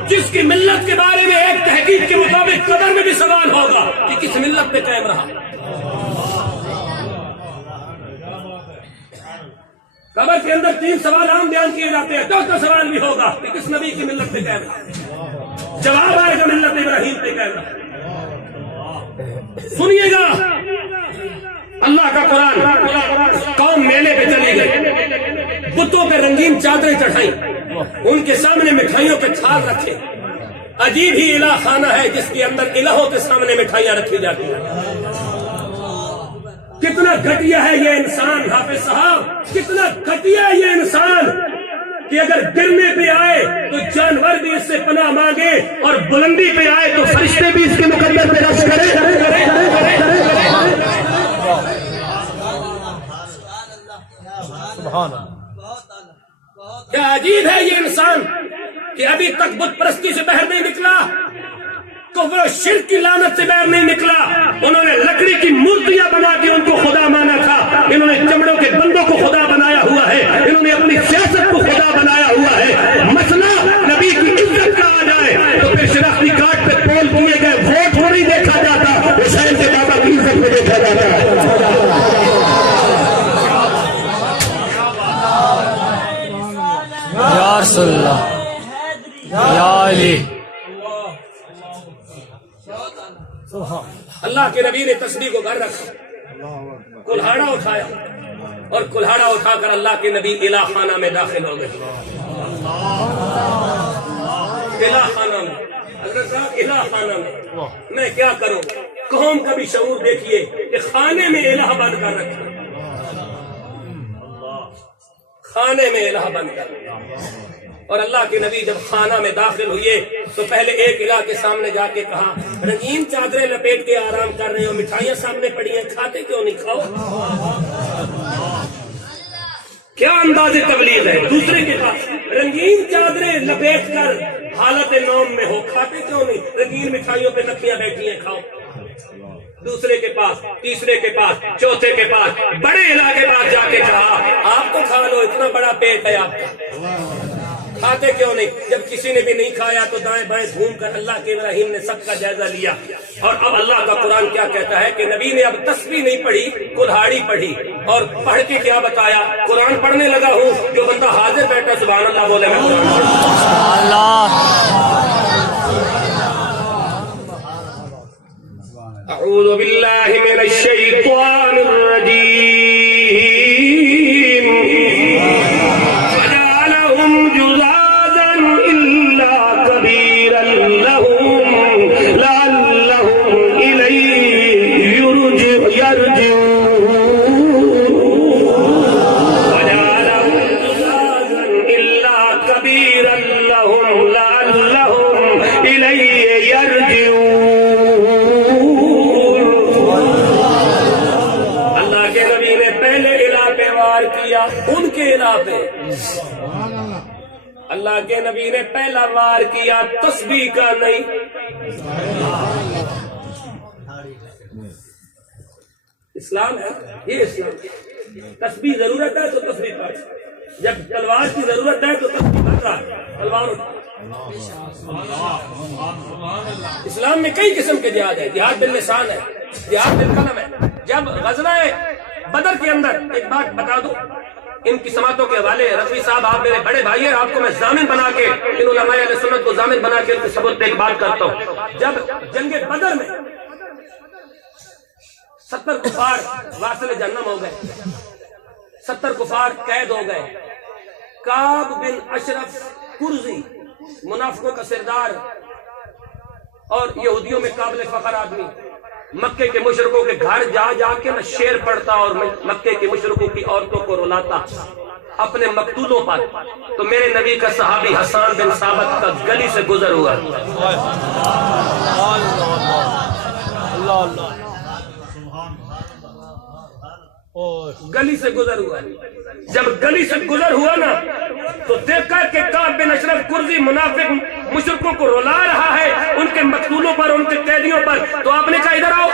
جس کی ملت کے بارے میں ایک تحقیق کے مطابق قبر میں بھی سوال ہوگا کہ کس ملت پہ قائم رہا. قبر کے اندر 3 سوال عام بیان کیے جاتے ہیں, 4تھا سوال بھی ہوگا کہ کس نبی کی ملت پہ قائم رہا. جواب آئے گا ملت ابراہیم پہ قائم رہا. سنیے گا اللہ کا قرآن. قوم میلے پہ چلی گئی, بتوں پہ رنگین چادریں چڑھائیں, ان کے سامنے مٹھائیوں پہ چھال رکھے. عجیب ہی الہ خانہ ہے جس کے اندر الہوں کے سامنے مٹھائیاں رکھی جاتی ہیں. کتنا گھٹیا ہے یہ انسان حافظ صاحب, کتنا گھٹیا ہے یہ انسان کہ اگر گرنے پہ آئے تو جانور بھی اس سے پناہ مانگے اور بلندی پہ آئے تو فرشتے بھی اس کے مقدر پہ رش کرے. کیا عجیب ہے یہ انسان کہ ابھی تک بت پرستی سے باہر نہیں نکلا, کفر و شرک کی لعنت سے باہر نہیں نکلا. انہوں نے لکڑی کی مورتیاں بنا کے ان کو خدا مانا تھا, انہوں نے چمڑوں کے بندوں کو خدا بنایا ہوا ہے, انہوں نے اپنی سیاست کو خدا بنایا ہوا ہے. مسئلہ نبی کی عزت کا آ جائے تو پھر شناختی کارڈ پہ پول کیے گئے ووٹ ہو نہیں دیکھا جاتا, حسین کے بابا کی عزت میں دیکھا جاتا ہے. یا رسول اللہ, یا علی. اللہ کے نبی نے تسبیح کو گھر رکھا, کلہاڑا اٹھایا اور کلہاڑا اٹھا کر اللہ کے نبی الہ خانہ میں داخل ہو گئے. الہ خانہ میں, حضرت صاحب الہ خانہ میں کیا کروں. قوم کا بھی شعور دیکھیے کہ خانے میں الہ بند کر رکھا, خانے میں الہ بند کر رکھا. اور اللہ کے نبی جب خانہ میں داخل ہوئے تو پہلے ایک الہ کے سامنے جا کے کہا, رنگین چادریں لپیٹ کے آرام کر رہے ہو, مٹھائیاں سامنے پڑی ہیں, کھاتے کیوں نہیں, کھاؤ. کیا انداز تبلیغ ہے. دوسرے کے پاس رنگین چادریں لپیٹ کر حالت نوم میں ہو, کھاتے کیوں نہیں, رنگین مٹھائیوں پہ نکھیاں بیٹھی ہیں, کھاؤ. دوسرے کے پاس, تیسرے کے پاس, چوتھے کے پاس, بڑے الہ کے پاس جا کے کہا, آپ تو کھا لو, اتنا بڑا پیٹ ہے آپ کا, کھاتے کیوں نہیں. جب کسی نے بھی نہیں کھایا تو دائیں بائیں گھوم کر اللہ کے ابراہیم نے سب کا جائزہ لیا. اور اب اللہ کا قرآن کیا کہتا ہے کہ نبی نے اب تسبیح نہیں پڑھی, کلہاڑی پڑھی, اور پڑھ کے کیا بتایا, قرآن پڑھنے لگا ہوں, جو بندہ حاضر بیٹھا سبحان اللہ بولے میں قرآن پڑھوں. اعوذ باللہ من الشیطان الرجیم. ان کے علاوہ اللہ کے نبی نے پہلا وار کیا تسبیح کا نہیں. اسلام ہے یہ, اسلام تسبیح ضرورت ہے تو تسبیح پڑھ, جب تلوار کی ضرورت ہے تو تسبیح پڑھ رہا ہے, تلوار اٹھا. اسلام میں کئی قسم کے جہاد ہے, جہاد باللسان ہے, جہاد بالقلم ہے. جب غزوہ بدر کے اندر ایک بات بتا دوں، ان کی سماعتوں کے حوالے رضوی صاحب آپ میرے بڑے بھائی ہیں، آپ کو میں ضامن بنا کے ان علماء اہل سنت کو ضامن بنا کے ان کے ثبوت پہ ایک بات کرتا ہوں۔ جب جنگ بدر میں 70 کفار واصل جہنم ہو گئے، 70 کفار قید ہو گئے، کعب بن اشرف قرظی منافقوں کا سردار اور یہودیوں میں قابل فخر آدمی مکے کے مشرکوں کے گھر جا جا کے نہ شعر پڑھتا اور مکے کے مشرکوں کی عورتوں کو رلاتا اپنے مقتولوں پر، تو میرے نبی کا صحابی حسان بن ثابت کا گلی سے گزر ہوا، گلی سے گزر ہوا۔ جب گلی سے گزر ہوا نا تو دیکھا کہ کعب بن اشرف قرظی منافق مشرکوں کو رلا رہا ہے ان کے مقتولوں پر، ان کے قیدیوں پر، تو آپ نے کہا ادھر آؤ،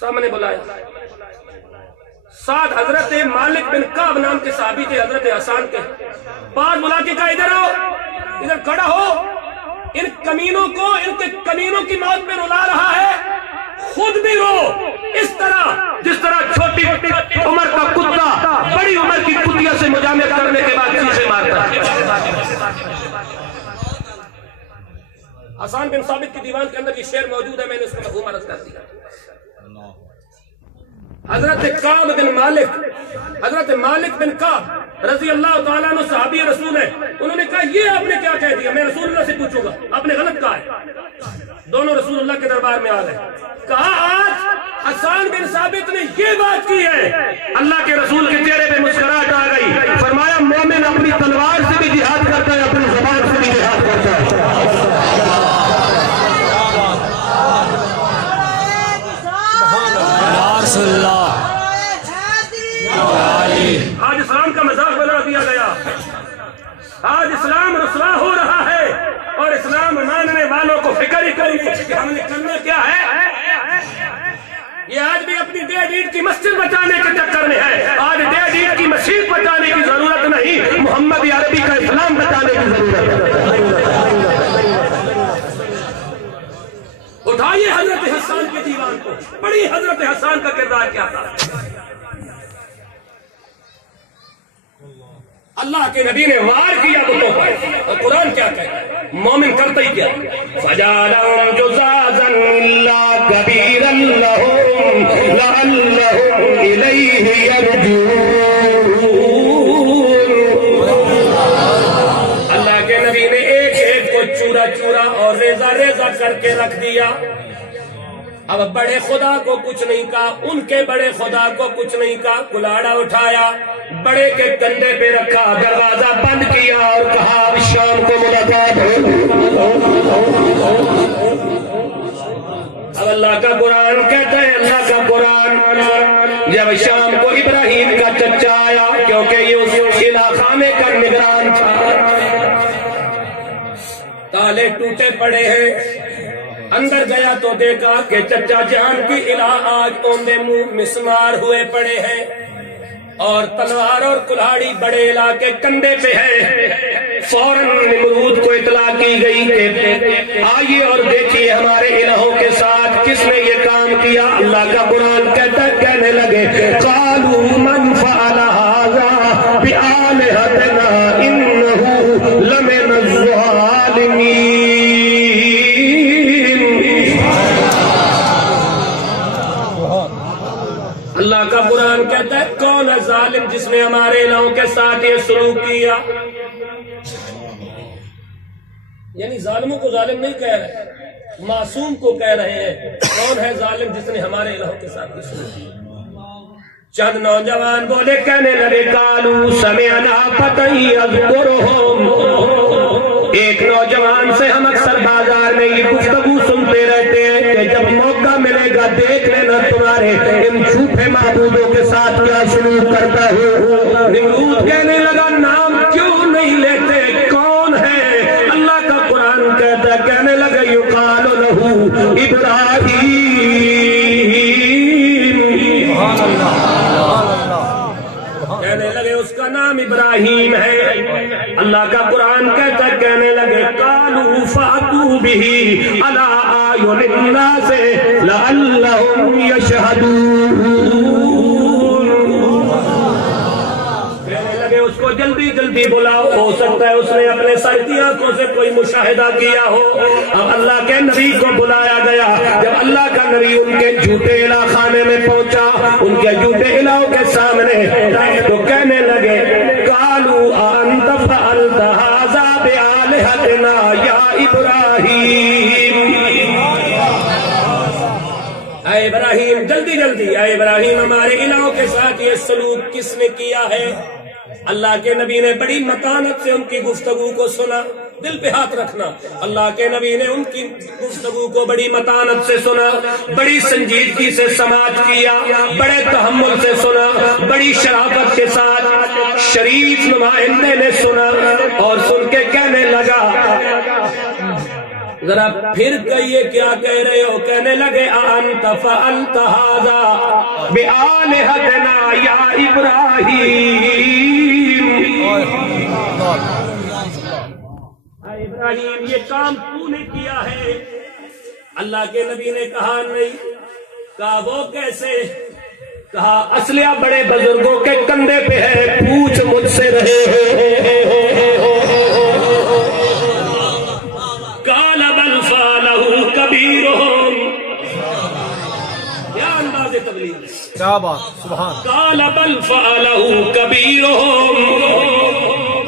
سامنے بلایا۔ ساتھ حضرت مالک بن کعب نام کے صحابی تھے حضرت حسان کے، پاس بلا کے کہا ادھر آؤ، ادھر کھڑا ہو، ان کمینوں کو، ان کے کمینوں کی موت پہ رلا رہا ہے، خود بھی رو، اس طرح جس طرح چھوٹی عمر کا کتا بڑی عمر کی کتیا سے مجامعت کرنے کے بعد چیزیں مارتا ہے۔ حسان بن ثابت کی دیوان کے اندر یہ شعر موجود ہے، میں نے اس کو مفہوم عرض کر دیا۔ حضرت کعب بن مالک، حضرت مالک بن کعب رضی اللہ تعالیٰ عنہ صحابی رسول ہے، انہوں نے کہا یہ آپ نے کیا کہہ دیا، میں رسول اللہ سے پوچھوں گا، آپ نے غلط کہا ہے۔ دونوں رسول اللہ کے دربار میں آ گئے، کہا آج حسان بن ثابت نے یہ بات کی ہے۔ اللہ کے رسول کے چہرے پہ مسکراہٹ آ گئی، فرمایا مومن اپنی تلوار سے بھی جہاد کرتا ہے، اپنی زبان سے بھی جہاد کرتا ہے۔ آج اسلام کا مذاق بنا دیا گیا، آج اسلام رسوا ہو رہا ہے، اور اسلام ماننے والوں کو فکر ہی کوئی نہیں کہ ہم نے کرنا کیا ہے۔ یہ آج بھی اپنی ڈیڈ عید کی مسجد بچانے کے چکر میں ہے، آج ڈیڈ عید کی مسجد بچانے کی ضرورت نہیں، محمد عربی کا اسلام بچانے کی ضرورت ہے۔ اٹھائیے حضرت حسان کے دیوان کو، بڑی حضرت حسان کا کردار کیا تھا۔ اللہ کے نبی نے وار کیا بتوں پر، اور قرآن کیا کہتا ہے، مومن کرتا ہی کیا، فَجَعَلَهُمْ جُزَازًا إِلَّا كَبِيرًا لَهُمْ لَعَلَّهُمْ إِلَيْهِ يَرْجُعُونَ۔ اللہ کے نبی نے ایک ایک کو چورا چورا اور ریزہ ریزہ کر کے رکھ دیا۔ اب بڑے خدا کو کچھ نہیں کہا، ان کے بڑے خدا کو کچھ نہیں کہا، کلاڑا اٹھایا، بڑے کے کندھے پہ رکھا، دروازہ بند کیا اور کہا اب شام کو ملاقات ہو۔ اب اللہ کا قرآن کہتا ہے، اللہ کا قرآن، جب شام کو ابراہیم کا چچا آیا، کیونکہ یہ اس علاقہ میں کا نگران تھا، تالے ٹوٹے پڑے ہیں، اندر گیا تو دیکھا کہ چچا جان کی الہ آج اوندے منہ مسمار ہوئے پڑے ہیں، اور تلوار اور کلاڑی بڑے الہ کے کندھے پہ ہے۔ فوراً نمرود کو اطلاع کی گئی کہ آئیے اور دیکھیے ہمارے الہوں کے ساتھ کس نے یہ کام کیا۔ اللہ کا قرآن کہنے لگے قالوا من فعل هذا بآلهتنا انه لمن الظالمین۔ اللہ کا قرآن کہتا ہے کون ہے ظالم جس نے ہمارے الہوں کے ساتھ یہ سلوک کیا۔ یعنی ظالموں کو ظالم نہیں کہہ رہے، معصوم کو کہہ رہے ہیں کون ہے ظالم جس نے ہمارے الہوں کے ساتھ یہ سلوک کیا۔ چند نوجوان بولے، کہنے لگے قالوا سمعنا فتى يذكرهم۔ ایک نوجوان سے ہم اکثر بازار میں یہ گفتگو سنتے رہتے ہیں کہ جب موقع ملے گا دیکھ لینا تمہارے ان جھوٹے معبودوں کے ساتھ کیا سلوک کرتا ہے۔ نمرود کہنے لگا نام کیوں نہیں لیتے، کون ہے؟ اللہ کا قرآن کہتا ہے، کہنے لگا یقال له ابراہیم۔ کہنے لگے اس کا نام ابراہیم ہے۔ اللہ کا قرآن کہتا ہے، کہنے لگے قالوا فاتوا به علی للناس لعلهم يشهدون. اس کو جلدی جلدی بلاؤ، ہو سکتا ہے اس نے اپنے سر کی آنکھوں سے کوئی مشاہدہ کیا ہو. اب اللہ کے نبی کو بلایا گیا. جب اللہ کا نبی ان کے جھوٹے الہ خانے میں پہنچا، ان کے جھوٹے الہوں کے سامنے، تو کہنے لگے قالوا انت فعلت هذا بآلهتنا یا ابراہیم. اے ابراہیم، جلدی جلدی، اے ابراہیم، ہمارے الہوں کے ساتھ یہ سلوک کس نے کیا ہے؟ اللہ کے نبی نے بڑی متانت سے ان کی گفتگو کو سنا. دل پہ ہاتھ رکھنا، اللہ کے نبی نے ان کی گفتگو کو بڑی متانت سے سنا، بڑی سنجیدگی سے سماعت کیا، بڑے تحمل سے سنا، بڑی شرافت کے ساتھ شریف نمائندے نے سنا اور سن کے کہنے لگا، ذرا پھر کہیے کیا کہہ رہے ہو؟ کہنے لگے انت فعلت هذا بآلهتنا یا ابراہیم. ابراہیم، یہ کام تو نے کیا ہے؟ اللہ کے نبی نے کہا نہیں. کہا وہ کیسے؟ کہا اسلحہ بڑے بزرگوں کے کندھے پہ ہے، پوچھ مجھ سے رہے ہو. قال بل فعلہ کبیرہم. کیا انداز تبلیغ ہے، کیا بات، سبحان. قال بل فعلہ کبیرہم.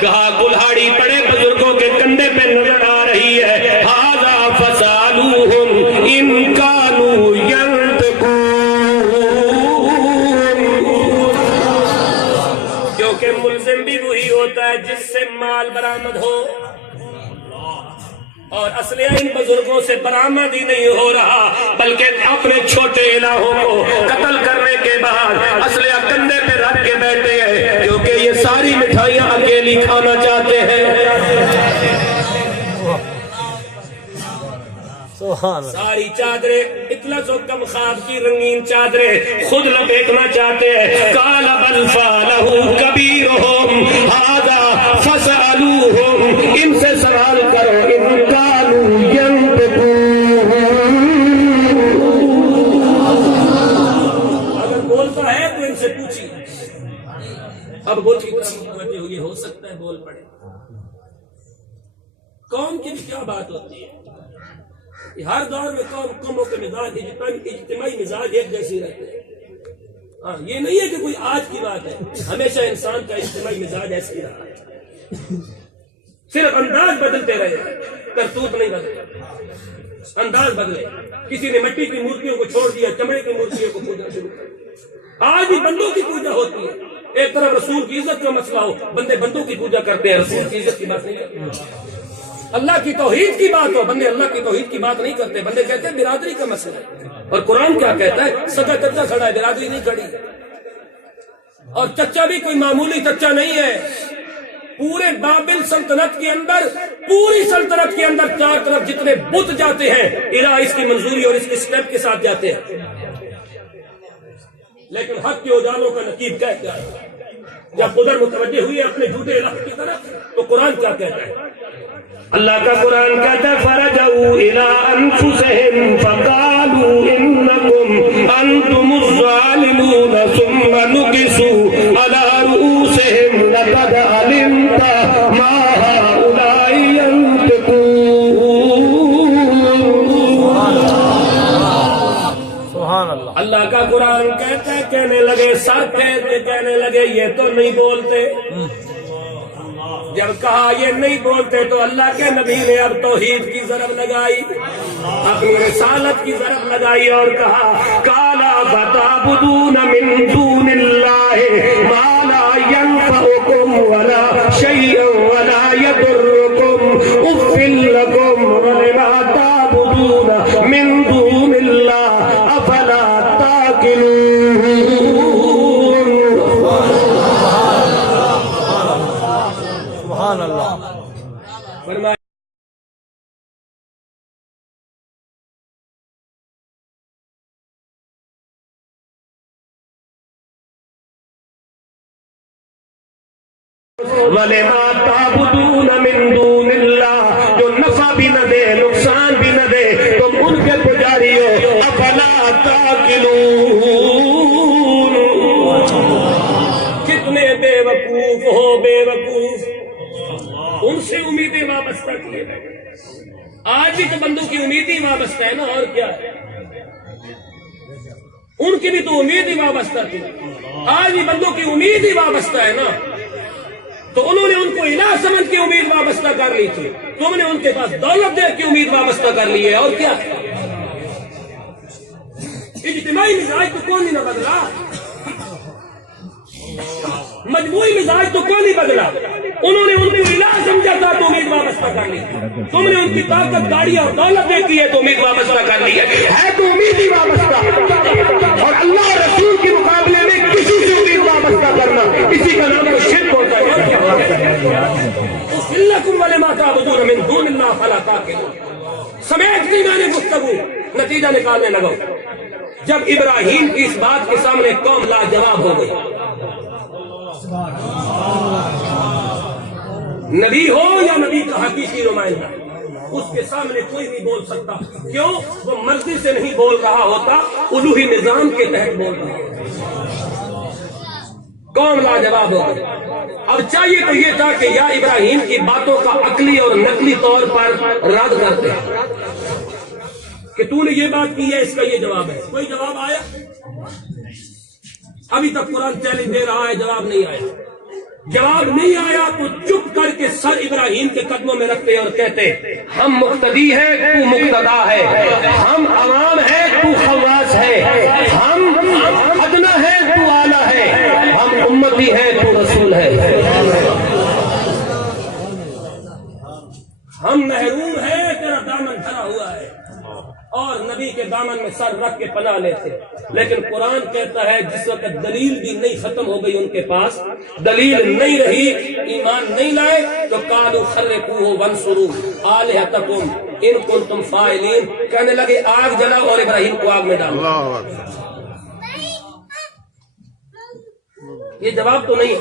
کہا کلہاڑی بڑے بزرگوں کے کندھے پہ نظر آ رہی ہے. ھذا فسالوہم ان کانوا ینطقون. کیونکہ ملزم بھی وہی ہوتا ہے جس سے مال برآمد ہو، اور اسلحہ ان بزرگوں سے برآمد ہی نہیں ہو رہا، بلکہ اپنے چھوٹے الہوں کو قتل کرنے کے بعد اسلحہ کندھے پہ رکھ کے بیٹھے ہیں، کیونکہ یہ ساری مٹھائیاں اکیلی کھانا چاہتے ہیں. ساری چادریں اطلس و کم خواب کی رنگین چادریں خود لپیٹنا چاہتے ہیں. قال بل فعلہ کبیرہم ھذا فاسألوہم. ان سے سوال کرو ان کانوا ینطقون. اگر بولتا ہے تو ان سے پوچھیے. اب بول کی یہ ہو سکتا ہے بول پڑے. قوم کی کیا بات ہوتی ہے؟ ہر دور میں قوموں کے مزاج اجتماعی مزاج ایک جیسے رہتے ہیں. ہاں، یہ نہیں ہے کہ کوئی آج کی بات ہے، ہمیشہ انسان کا اجتماعی مزاج ایسے ہی رہا ہے. صرف انداز بدلتے رہے، کرتوت نہیں بدلے. انداز بدلے. کسی نے مٹی کی مورتیوں کو چھوڑ دیا، چمڑے کی مورتیوں کو پوجا شروع کر دیا. آج بھی بندوں کی پوجا ہوتی ہے. ایک طرف رسول کی عزت کا مسئلہ ہو، بندے بندوں کی پوجا کرتے ہیں، رسول کی عزت کی بات نہیں کرتے. اللہ کی توحید کی بات ہو، بندے اللہ کی توحید کی بات نہیں کرتے. بندے کہتے ہیں برادری کا مسئلہ ہے. اور قرآن کیا کہتا ہے؟ سگا چچا کھڑا ہے، برادری نہیں کھڑی. اور چچا بھی کوئی معمولی چچا نہیں ہے. پورے بابل سلطنت کے اندر، پوری سلطنت کے اندر چار طرف جتنے بت جاتے ہیں، الہ اس کی منظوری اور اس کے سٹیپ کے ساتھ جاتے ہیں. لیکن حق کے اجالوں کا نقیب کیا ہے؟ جب قدر متوجہ ہوئی ہے اپنے جھوٹے الہ کی طرف، تو قرآن کیا کہتا ہے؟ اللہ کا قرآن کہتا ہے فرجعوا الی انفسہم فقالوا انکم انتم الظالمون ثم نکسوا علی رؤوسہم لقد علمت ما هؤلاء ينطقون. سبحان اللہ. اللہ کا قرآن کہتا ہے، کہنے لگے سر پھیر کے کہنے لگے یہ تو نہیں بولتے. جب کہا یہ نہیں بولتے تو اللہ کے نبی نے اب توحید کی ضرب لگائی، اپنی رسالت کی ضرب لگائی اور کہا کالا فتعبدون من دون اللہ ما لا ينفعكم ولا شيئا ولا يضركم اف لكم ولما تعبدون من دون اللہ افلا تعقلون. سبحان اللہ. فرمایا وَلِمَا تَعْبُدُونَ مِن دُونِ اللَّهِ، جو نفع بھی نہ دے نقصان بھی نہ دے، تم ان کے امیدیں وابستہ کیے گئے. آج بھی تو بندوں کی امید ہی وابستہ ہے نا، اور کیا ہے؟ ان کی بھی تو امید ہی وابستہ تھی. آج بھی بندوں کی امید ہی وابستہ ہے نا. تو انہوں نے ان کو الہ سمجھ کے امید وابستہ کر لی تھی، تم نے ان کے پاس دولت دیکھ کے امید وابستہ کر لی ہے، اور کیا ہے؟ اجتماعی مزاج تو کون نہیں نہ بدلا، مجموعی مزاج تو کون نہیں بدلا. انہوں نے ان کو الہ سمجھا تھا تو امید وابستہ کر لی. تم نے ان کی طاقت، گاڑی اور دولت دیکھی ہے تو امید وابستہ کر لی ہے تو امید ہی وابستہ. اور اللہ اور رسول کے مقابلے میں کسی سے امید وابستہ کرنا، اسی کا نام تو شرک ہوتا ہے. اُحِلَّكُمْ وَلِمَا تَعْبُدُونَ مِن دُونِ اللَّهِ فَلَا تَعْقِلُونَ. سمیٹ دی میں نے گفتگو، نتیجہ نکالنے لگا. جب ابراہیم کی اس بات کے سامنے قوم لاجواب ہو گئی. نبی ہو یا نبی کا حقیقی نمائندہ، اس کے سامنے کوئی نہیں بول سکتا. کیوں؟ وہ مرضی سے نہیں بول رہا ہوتا، الوہی نظام کے تحت بول رہا ہوتا. قوم لاجواب ہو گئی. اب چاہیے تو یہ تھا کہ یا ابراہیم کی باتوں کا عقلی اور نقلی طور پر رد کرتے کہ تو نے یہ بات کی ہے، اس کا یہ جواب ہے. کوئی جواب آیا؟ ابھی تک قرآن چیلنج دے رہا ہے، جواب نہیں آیا. جواب نہیں آیا تو چپ کر کے سر ابراہیم کے قدموں میں رکھتے اور کہتے ہم مقتدی ہیں، تو مقتدا ہے، ہم عوام ہیں، تو خواص ہے، ہم ادنا ہیں، تو اعلیٰ ہے، ہم امتی ہیں، تو رسول ہے. ہم محروم ہیں، تیرا دامن دھرا ہوا ہے، اور نبی کے دامن میں سر رکھ کے پناہ لیتے. لیکن قرآن کہتا ہے جس وقت دلیل بھی نہیں ختم ہو گئی، ان کے پاس دلیل نہیں رہی، ایمان نہیں لائے، تو قالوا خرقوه وانصروا آلہتکم ان کنتم فاعلین. کہنے لگے آگ جلاؤ اور ابراہیم کو آگ میں ڈالو. یہ جواب تو نہیں ہے.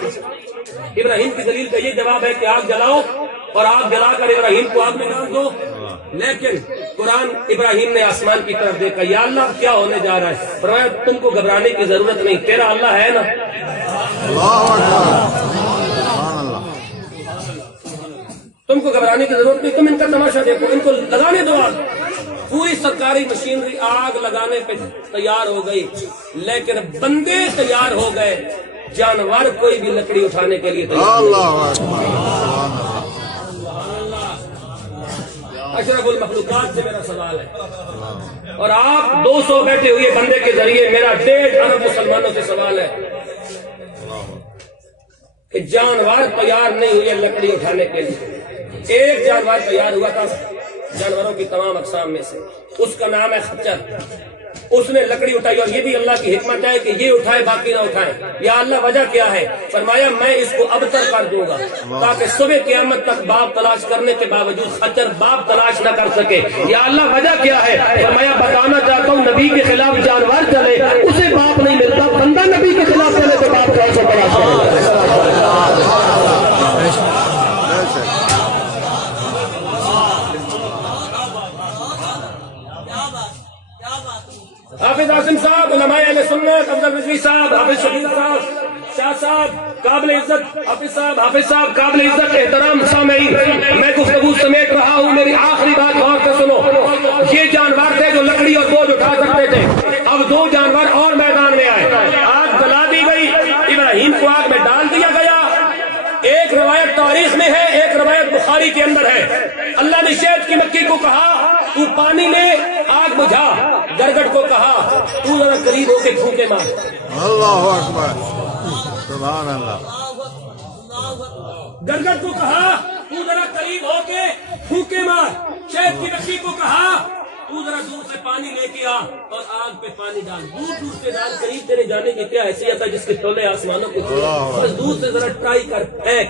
ابراہیم کی دلیل کا یہ جواب ہے کہ آگ جلاؤ اور آگ جلا کر ابراہیم کو آگ میں ڈال دو. لیکن قرآن ابراہیم نے آسمان کی طرف دیکھا، یا اللہ کیا ہونے جا رہا ہے؟ فرمایا تم کو گھبرانے کی ضرورت نہیں، تیرا اللہ ہے نا. تم کو گھبرانے کی ضرورت نہیں، تم ان کا تماشا دیکھو، ان کو لگانے دو آگ. پوری سرکاری مشینری آگ لگانے پہ تیار ہو گئی، لیکن بندے تیار ہو گئے، جانور کوئی بھی لکڑی اٹھانے کے لیے تیار. اشرف المخلوقات سے میرا سوال ہے، اور آپ 200 بیٹھے ہوئے بندے کے ذریعے میرا 1.5 ارب مسلمانوں سے سوال ہے کہ جانور تیار نہیں ہوئے لکڑی اٹھانے کے لیے. ایک جانور تیار ہوا تھا جانوروں کی تمام اقسام میں سے، اس کا نام ہے خچر. اس نے لکڑی اٹھائی، اور یہ بھی اللہ کی حکمت ہے کہ یہ اٹھائے باقی نہ اٹھائیں. یا اللہ وجہ کیا ہے؟ فرمایا میں اس کو ابتر کر دوں گا تاکہ صبح قیامت تک باپ تلاش کرنے کے باوجود خچر باپ تلاش نہ کر سکے. یا اللہ وجہ کیا ہے؟ فرمایا بتانا چاہتا ہوں نبی کے خلاف جانور چلے اسے باپ نہیں ملتا، بندہ نبی کے خلاف چلے تو باپ کیسے تلاش کرے. حافظ عاصم صاحب، علماء اہل سنت، افضل رضوی صاحب، حافظ شبیر صاحب، شاہ صاحب قابل عزت، حافظ صاحب قابل عزت احترام سامعین، میں گفتگو سمیٹ رہا ہوں. میری آخری بات غور سے سنو. یہ جانور تھے جو لکڑی اور بوجھ اٹھا سکتے تھے. اب 2 جانور اور میدان میں آئے، آگ جلا دی گئی، ابراہیم کو آگ میں ڈال دیا گیا. ایک روایت تاریخ میں ہے، ایک روایت بخاری کے اندر ہے. اللہ نے شعیب کی مکی کو کہا تو پانی لے آگ بجھا. گرگٹ کو کہا تو ذرا قریب ہو کے پھونکے مار. اللہ اکبر، سبحان اللہ. گرگٹ کو کہا تو ذرا قریب ہو کے پھونکے مار. شعیب کی مکی کو کہا تو ذرا دور سے پانی لے کے آ اور آگ پہ پانی ڈال. دور سے ڈال، قریب تیرے جانے کی کیا حیثیت ہے جس کے تولے آسمانوں کو چھوئے. بس دور سے ذرا ٹرائی کر پھینک.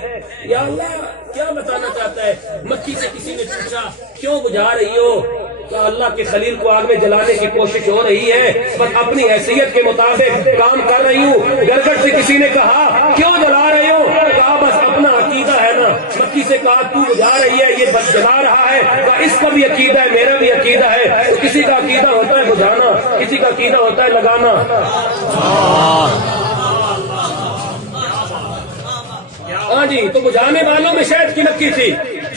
یا اللہ کیا بتانا چاہتا ہے؟ مکی سے کسی نے پوچھا کیوں بجھا رہی ہو؟ کہ اللہ کے خلیل کو آگ میں جلانے کی کوشش ہو رہی ہے، بس اپنی حیثیت کے مطابق کام کر رہی ہوں. گرگٹ سے کسی نے کہا کیوں جلا رہے ہو؟ کہا بس اپنا عقیدہ ہے نا. مکی سے کہا تو بجھا رہی ہے، یہ بس جلا رہا ہے. کہا اس کا بھی عقیدہ ہے، میرا بھی عقیدہ ہے. تو کسی کا عقیدہ ہوتا ہے بجھانا، کسی کا عقیدہ ہوتا ہے لگانا. ہاں جی، تو بجھانے والوں میں شہد کی مکی تھی،